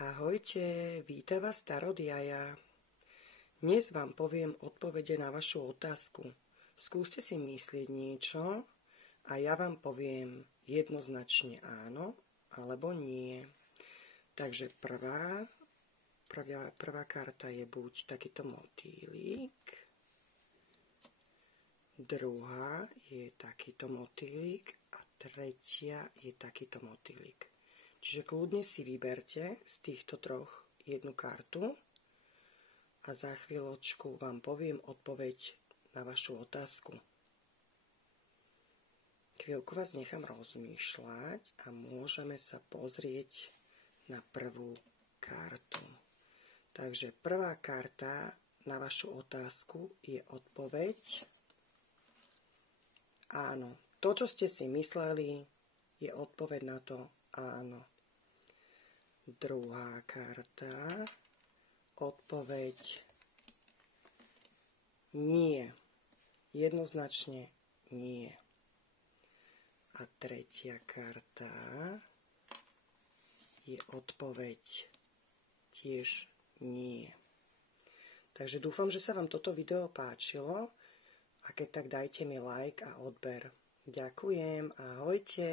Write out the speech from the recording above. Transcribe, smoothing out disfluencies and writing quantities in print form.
Ahojte, víta vás Tarot Jaja. Dnes vám poviem odpovede na vašu otázku. Skúste si myslieť niečo a ja vám poviem jednoznačne áno alebo nie. Takže prvá karta je buď takýto motýlik, druhá je takýto motýlik a tretia je takýto motýlik. Čiže kľudne si vyberte z týchto troch jednu kartu a za chvíľočku vám poviem odpoveď na vašu otázku. Chvíľku vás nechám rozmýšľať a môžeme sa pozrieť na prvú kartu. Takže prvá karta na vašu otázku je odpoveď áno. To, čo ste si mysleli, je odpoveď na to áno. Druhá karta, odpoveď nie. Jednoznačne nie. A tretia karta je odpoveď tiež nie. Takže dúfam, že sa vám toto video páčilo a keď tak dajte mi like a odber. Ďakujem, ahojte.